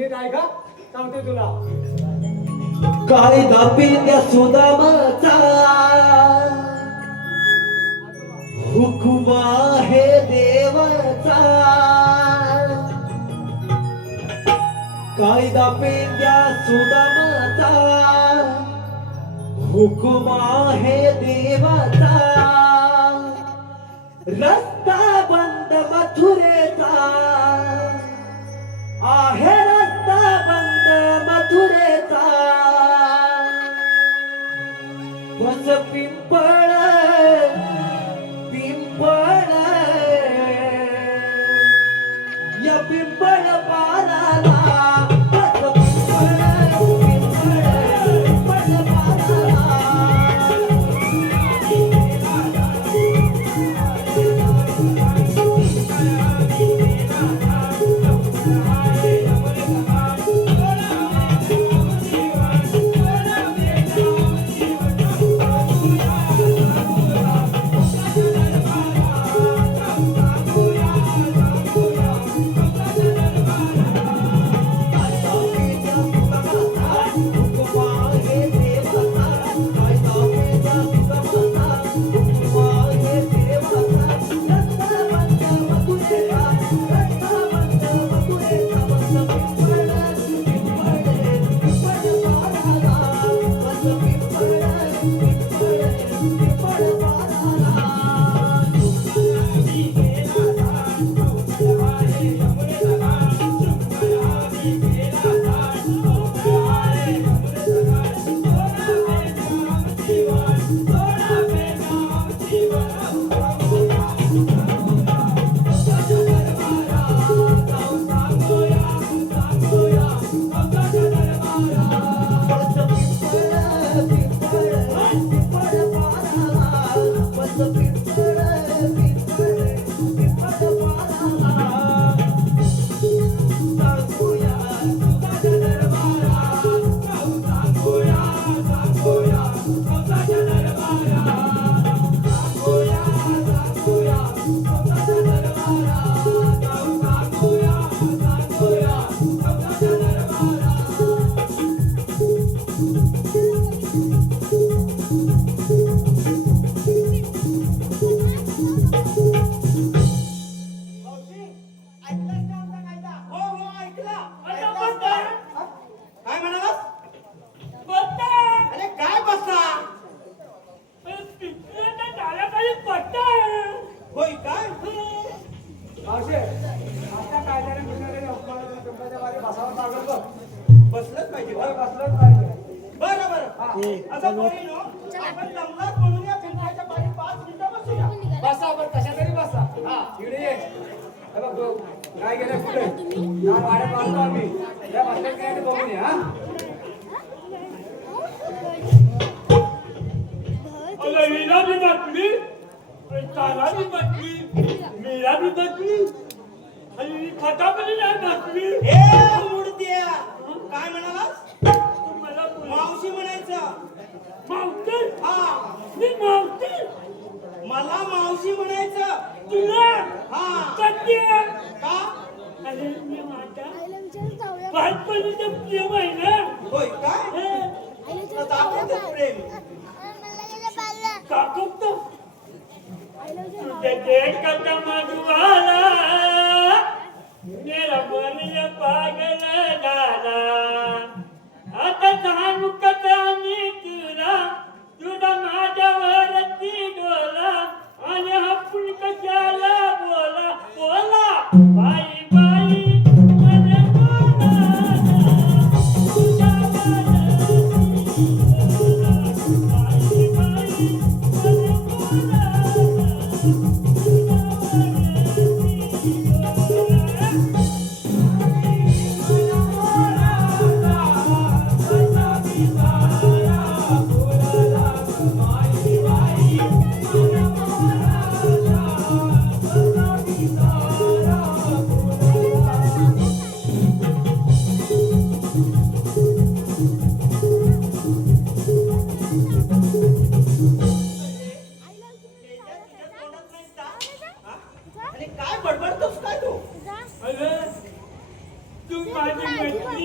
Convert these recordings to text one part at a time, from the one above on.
नीट ऐका सांगतो तुला. कायदा पिंद्या सुदामाचा हुकुमा हे देवाचा कायदा पेंद्या सुदामाचा हुकुमा हे देवाचा रस्ता बंद मथुरेचा आहे रस्ता बंद मथुरेचा बस पिंपळ पिंपळ या पिंपळ पाराला बस पिंपळ पिंपळ पिंपळ पाराला बसलंच पाहिजे. बसलंच पाहिजे. बरं बरं असं बोललो आपण जंगलात म्हणून या पिंपळाच्या पाठी 5 मिनिटं बसूया. बसा आपण कशा तरी बसा. इकडे ये. हे बघ तो काय गेला कुठे या वाड्यात बांधतो आम्ही या बसल्यात काय ते बघून ये. हा अरे हीरा भी बसली तारा भी बसली मीरा भी बसली आणि फटाफटी नाही बसली. ए मुडद्या काय म्हणालास? तू मला बोल. मावशी म्हणायचं. मावशी हा मी मावशी मला मावशी म्हणायचं. तुला हा कधी का? अरे मी माझ्या बालपणीचं प्रेम आहे ना. होय काय? हे, दाखवतो प्रेम. दाखवतो तुझे देख का मधुवाला मेरा मन ये पागल झाला. आता सांगू कसा मी तुला तुझा माझ्यावरती डोला आणि आपण कशाला बोला बोला बाई बाई मला बोला तुझ्या बाई बाई आणि काय बडबडतोस काय तू? अरे तू माझी मैत्रीण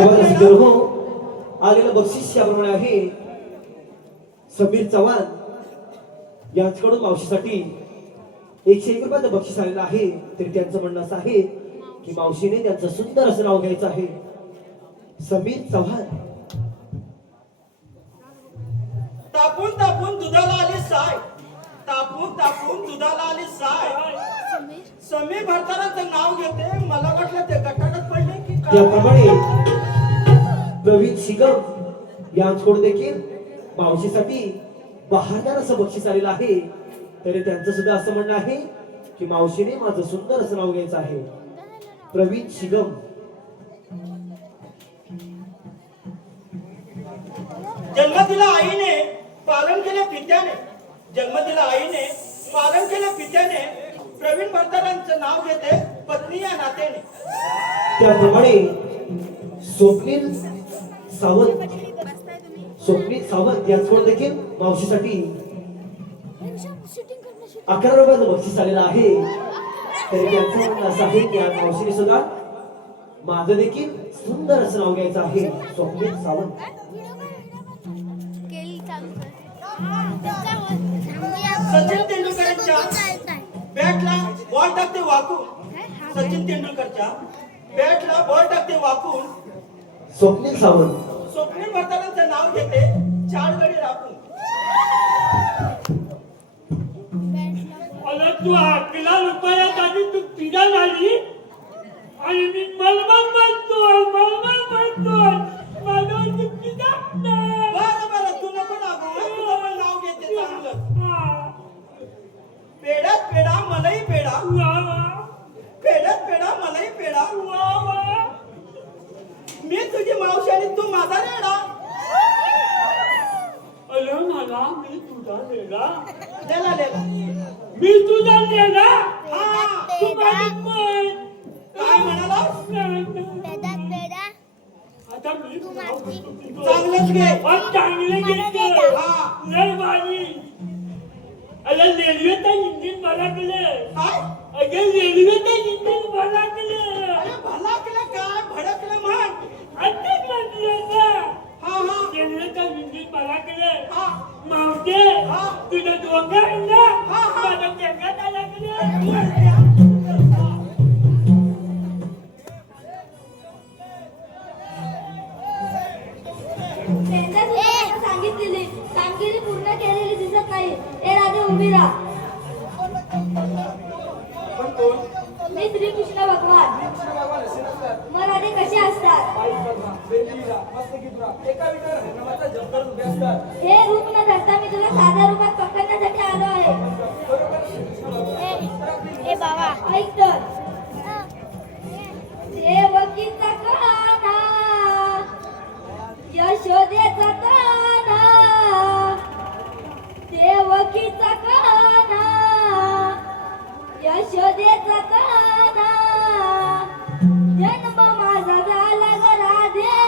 देवाला हो आलेलं बक्षीस याप्रमाणे आहे. समीर चव्हाण यांच्याकडून मावशीसाठी 101 रुपयाचं बक्षीस आलेलं आहे. तरी त्यांचं म्हणणं असं आहे की मावशीने त्यांचं सुंदर असं नाव घ्यायचं आहे, समीर चव्हाण. तापून तापून दुधाला आली साय, तापून तापून दुधाला आली साय. समीर भरतानाचं नाव घेते, मला वाटलं ते गटारात पडले की काय. त्याप्रमाणे प्रवीण शिगम यांच्याकडून देखील मावशीसाठी बहारदार असं बक्षीस आलेलं आहे. तरी त्यांचं सुद्धा असं म्हणणं आहे की मावशीने माझं सुंदर असं नाव घ्यायचं आहे, प्रवीण शिगम. जन्म दिला आईने, पालन केले पित्याने. जन्म दिला आईने, पालन केले पित्याने. प्रवीण भरतानांचं नाव घेते पत्नी या नात्याने. त्याप्रमाणे स्वप्नील सावंत यांच्याकडून देखील मावशीसाठी 11 रुपयाचं बक्षीस आलेलं आहे. तरी त्यांचं म्हणणं असं आहे की आज मावशीने सुद्धा माझं देखील सुंदर असं नाव घ्यायचं आहे, स्वप्नील सावंत. सचिन तेंडुलकरच्या बॅटला बॉल टाकते वाकून. सचिन तेंडुलकरच्या बॅटला बॉल टाकते वाकून. स्वप्नील सावंत. स्वप्नील भरतानाचं नाव घेते 4 गडी राखून. अरे तू 11 रुपयात आधी तू पिढा झाली आणि मी मलमल म्हणतोय माझ्यावर तू पिढा नाही. बरं तू नको लागू, तुझं पण नाव घेते चांगलं. पेढ्यात पेढा मलाही पेढा, पेढ्यात पेढा मलाही पेढा. मी तुझी मावशी आणि तू माझा रेडा. अरे मला मी तुझा लेला, लेला लेला. मी तुझा लेला. हा, तू माझी म्हण. काय म्हणाला? आता मी चांगलंच घे. चांगले घेतलं. हा. लय भारी. अरे रेल्वेचा इंजिन मला केलं. काय? अगे रेल्वेचा इंजिन मला केलं. अरे भला केलं काय भडकलं म्हण. आताच म्हटलं ना. हा रेल्वेचा इंजिन मला केलं. हा. मावते हा. तुझं डोकं आहे ना. हा. माझ्या टेकात आला केलं. सांगितलेली कामगिरी पूर्ण केलेली दिसत नाही. ए राजे उभी राहा. मी श्रीकृष्ण भगवान. मग राजे कसे असतात? हे रूप न धरता मी तुला साध्या रूपात पकडण्यासाठी आलो आहे. ऐक तर. देवकीचा काना, यशोदेचा काना, देवकीचा काना, यशोदेचा काना. जन्म माझा झाला ग राधे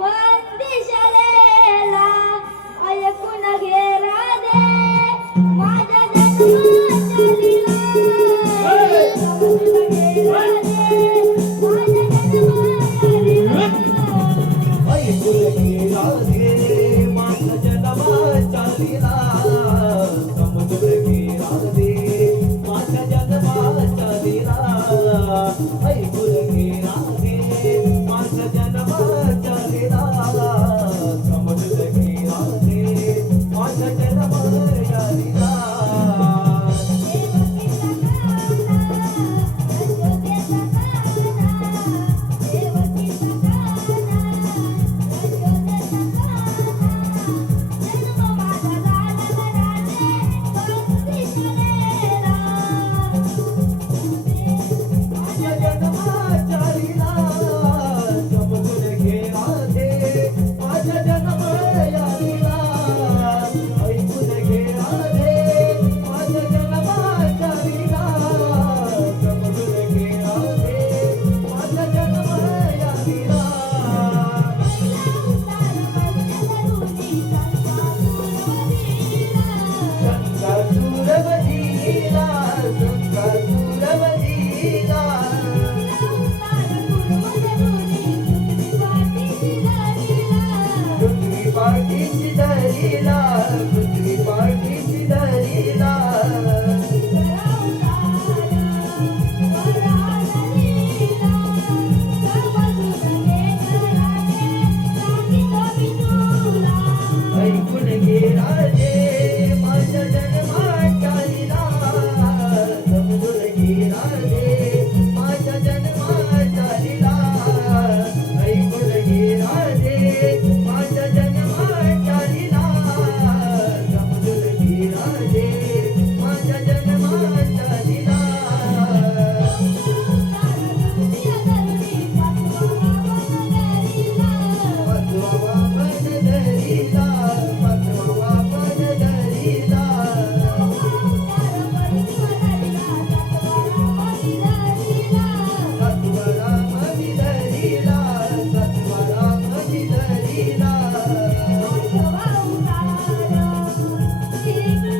पण दिशालेला, ऐकून घे